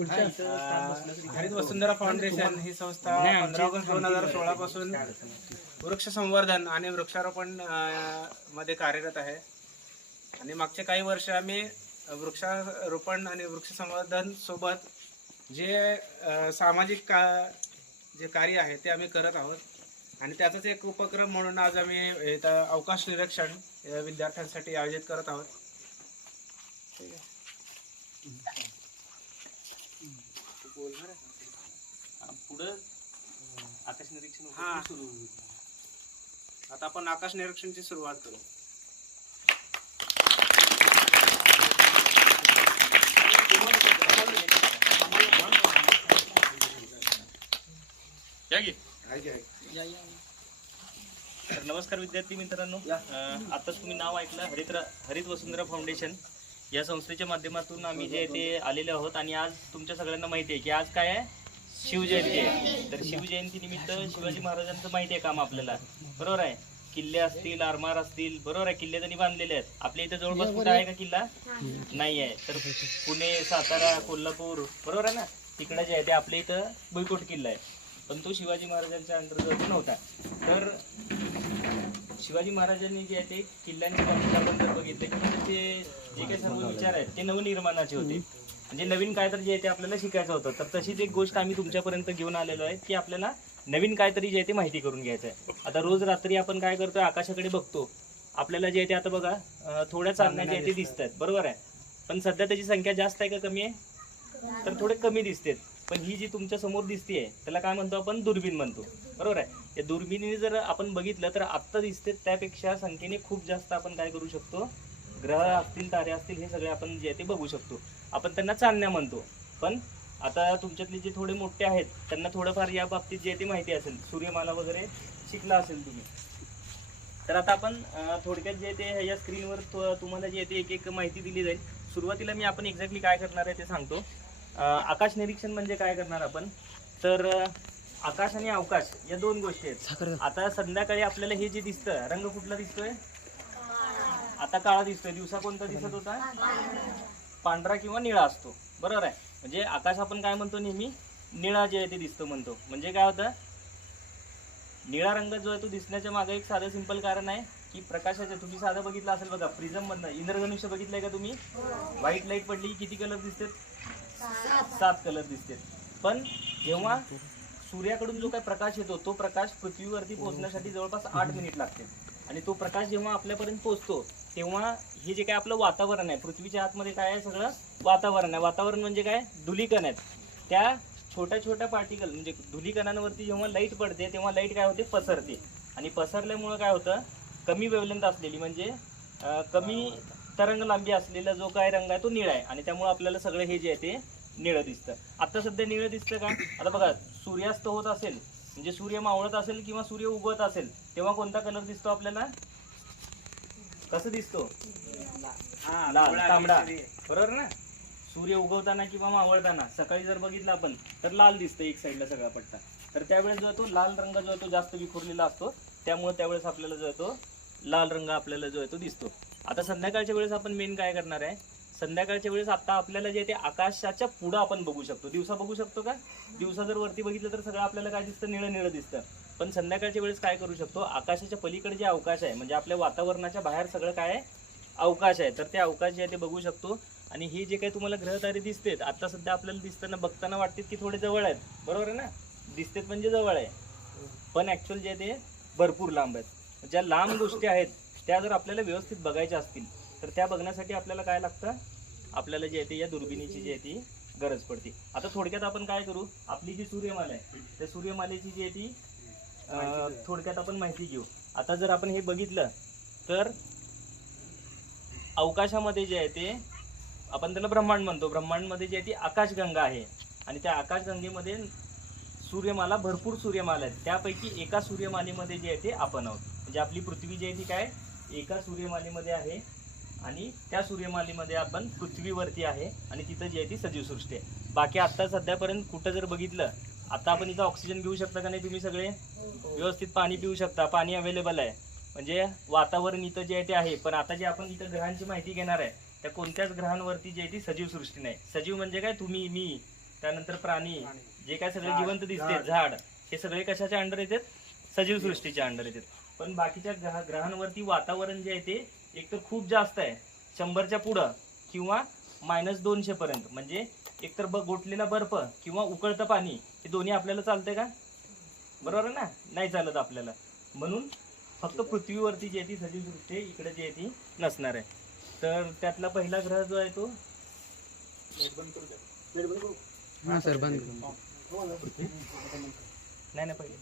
हरित वसुंधरा फाउंडेशन ही संस्था पंधरा ऑगस्ट दोन हजार सोळा पासून वृक्ष संवर्धन आणि वृक्षारोपणमध्ये कार्यरत आहे. आणि मागचे काही वर्ष आम्ही वृक्षारोपण आणि वृक्ष संवर्धन सोबत जे सामाजिक का जे कार्य आहे ते आम्ही करत आहोत. आणि त्याचाच एक उपक्रम म्हणून आज आम्ही इथं अवकाश निरीक्षण विद्यार्थ्यांसाठी आयोजित करत आहोत. पुढं आकाश निरीक्षण हा. सुरू. आता आपण आकाश निरीक्षणची सुरुवात करू या की. तर नमस्कार विद्यार्थी मित्रांनो आताच तुम्ही नाव ऐकलं हरित हरित वसुंधरा फाउंडेशन या संस्थेच्या माध्यमातून आम्ही जे ते आलेले आहोत आणि आज तुमच्या सगळ्यांना माहिती आहे की आज काय आहे? शिवजयंती आहे. तर शिवजयंती निमित्त शिवाजी महाराजांचं माहिती आहे काम आपल्याला. बरोबर आहे? किल्ले असतील आरमार असतील बरोबर आहे? किल्ले त्यांनी बांधलेले आहेत. आपल्या इथे जवळपास कुठे आहे का किल्ला? नाही आहे. तर पुणे सातारा कोल्हापूर बरोबर आहे ना? तिकडे जे आहे ते आपल्या इथं भुईकोट किल्ला आहे. पण तो शिवाजी महाराजांच्या अंतर्गत नव्हता. तर शिवाजी महाराजांनी जे आहे ते किल्ल्यांच्या बाबतीत आपण जर बघितलं की जे काही सर्व विचार आहेत ते नवनिर्माणाचे होते. म्हणजे नवीन काय तरी जे आहे ते आपल्याला शिकायचं होतं. तर तशीच एक गोष्ट आम्ही तुमच्यापर्यंत घेऊन आलेलो आहे की आपल्याला नवीन काहीतरी जे आहे ते माहिती करून घ्यायचं आहे आता रोज रात्री आपण काय करतोय आकाशाकडे बघतो. आपल्याला जे आहे ते आता बघा थोड्या चांदण्या जे आहे ते दिसत आहेत बरोबर आहे? पण सध्या त्याची संख्या जास्त आहे का कमी आहे? तर थोडे कमी दिसतेत. पण ही जी तुमच्यासमोर दिसते त्याला काय म्हणतो आपण? दुर्बीण म्हणतो. बरोबर आहे? या दुर्बिणीने जर आपण बघितलं तर आत्ता दिसते त्यापेक्षा संख्येने खूप जास्त आपण काय करू शकतो? ग्रह असतील तारे असतील हे सगळे आपण जे आहे ते बघू शकतो. आपण त्यांना चांदण्या म्हणतो. पण आता तुमच्यातले जे थोडे मोठे आहेत त्यांना थोडंफार या बाबतीत जे आहे ते माहिती असेल. सूर्यमाला वगैरे शिकला असेल तुम्ही. तर आता आपण थोडक्यात जे ते या स्क्रीनवर तुम्हाला जे ते एक एक माहिती दिली जाईल. सुरुवातीला मी आपण एक्झॅक्टली काय करणार आहे ते सांगतो. आकाश निरीक्षण म्हणजे काय करणार आपण? तर आकाश आणि अवकाश या दोन गोष्टी आहेत. आता संध्याकाळी आपल्याला हे जे दिसतं रंग कुठला दिसतोय? आता काळा दिसतोय. दिवसा कोणता दिसत होता? पांढरा किंवा निळा असतो. बरोबर आहे? म्हणजे आकाश आपण काय म्हणतो नेहमी? निळा जे आहे ते दिसतो म्हणतो. म्हणजे काय होतं? निळा रंग जो आहे तो दिसण्याच्या मागे एक साधं सिंपल कारण आहे की प्रकाशाचे. तुम्ही साधं बघितलं असेल बघा प्रिझम मधनं. इंद्रधनुष्य बघितलंय का तुम्ही? व्हाईट लाइट पडली की किती कलर दिसतात? सात कलर दिसतात पण जेव्हा सूर्याकडून जो काही प्रकाश येतो तो प्रकाश पृथ्वीवरती पोहोचण्यासाठी जवळपास आठ मिनिट लागते. आणि तो प्रकाश जेव्हा आपल्यापर्यंत पोहोचतो तेव्हा हे जे काय आपलं वातावरण आहे पृथ्वीच्या आतमध्ये काय आहे सगळं? वातावरण आहे. वातावरण म्हणजे काय? धुलीकण आहेत. त्या छोट्या छोट्या पार्टिकल म्हणजे धुलीकणांवरती जेव्हा लाइट पडते तेव्हा लाइट काय होते? पसरते. आणि पसरल्यामुळं काय होतं? कमी वेवलेंथ असलेली म्हणजे कमी तरंग लांबी असलेला जो काय रंग आहे तो निळा आहे. आणि त्यामुळे आपल्याला सगळं हे जे आहे ते निळं दिसतं. आता सध्या निळं दिसतं का? आता बघा सूर्यास्त होत असेल म्हणजे सूर्य मावळत असेल किंवा सूर्य उगवत असेल तेव्हा कोणता कलर दिसतो आपल्याला? कसं दिसतो? लाल तांबडा. बरोबर ना? सूर्य उगवताना किंवा मावळताना सकाळी जर बघितलं आपण तर लाल दिसतं एक साईडला सगळा पट्टा. तर त्यावेळेस जो आहे तो लाल रंग जो आहे तो जास्त विखुरलेला असतो. त्यामुळे त्यावेळेस आपल्याला जो आहे तो लाल रंग आपल्याला जो आहे तो दिसतो. आता संध्याकाळच्या वेळेस आपण मेन काय करणार आहे? संध्याकाळच्या वेळेस आता आपल्याला जे ते आकाशाच्या पुढं आपण बघू शकतो. दिवसा बघू शकतो का? दिवसा जर वरती बघितलं तर सगळं आपल्याला काय दिसतं? निळं निळं दिसतं. पण संध्याकाळच्या वेळेस काय करू शकतो? आकाशाच्या पलीकडे जे अवकाश आहे म्हणजे आपल्या वातावरणाच्या बाहेर सगळं काय आहे? अवकाश आहे. तर ते अवकाश जे आहे ते बघू शकतो. आणि हे जे काही तुम्हाला ग्रहतारे दिसतेत आता सध्या आपल्याला दिसताना बघताना वाटते की थोडे जवळ आहेत. बरोबर आहे ना? दिसतेत म्हणजे जवळ आहे. पण ॲक्च्युअल जे आहे ते भरपूर लांब आहेत. ज्या लांब गोष्टी आहेत त्या जर आपल्याला व्यवस्थित बघायच्या असतील तर त्या बघण्यासाठी आपल्याला काय लागतं? आपल्याला जे आहे ते या दुर्बिणीची जी आहे ती गरज पडते. आता थोडक्यात आपण काय करू? आपली जी सूर्यमाला आहे त्या सूर्यमालेची जी आहे ती थोडक्यात आपण माहिती घेऊ. आता जर आपण हे बघितलं तर अवकाशामध्ये जे आहे ते आपण त्याला ब्रह्मांड म्हणतो. ब्रह्मांडमध्ये जे आहे ती आकाशगंगा आहे. आणि त्या आकाशगंगेमध्ये सूर्यमाला भरपूर सूर्यमाला आहेत. त्यापैकी एका सूर्यमालेमध्ये जे आहे ते आपण आहोत. म्हणजे आपली पृथ्वी जी आहे ती काय? एका सूर्यमालेमध्ये आहे आणि त्या सूर्यमालेमध्ये आपण पृथ्वीवरती आहे आणि तिथं जी आहे ती सजीव सृष्टी आहे. बाकी आता सध्यापर्यंत कुठं जर बघितलं आता आपण इथं ऑक्सिजन घेऊ शकता का नाही तुम्ही सगळे? व्यवस्थित पाणी पिऊ शकता पाणी अवेलेबल आहे. म्हणजे वातावरण इथं जे आहे ते आहे. पण आता जे आपण इथं ग्रहांची माहिती घेणार आहे त्या कोणत्याच ग्रहांवरती जी आहे ती सजीव सृष्टी नाही. सजीव म्हणजे काय? तुम्ही मी त्यानंतर प्राणी जे काय सगळे जिवंत दिसते झाड. हे सगळे कशाच्या अंडर येतात? सजीव सृष्टीच्या अंडर येतात. पण बाकीच्या ग्रह ग्रहांवरती वातावरण जे आहे ते एकतर खूप जास्त आहे. शंभरच्या पुढं किंवा मायनस दोनशे पर्यंत. म्हणजे एकतर ब गोठलेला बर्फ किंवा उकळतं पाणी हे दोन्ही आपल्याला चालतंय का? बरोबर आहे ना? नाही चालत आपल्याला. म्हणून फक्त पृथ्वीवरती जी आहे ती सजीव सृष्टी आहे, इकडे जी आहे ती नसणार आहे. तर त्यातला पहिला ग्रह जो आहे तो? हा सर बंद नाही नाही पहिले.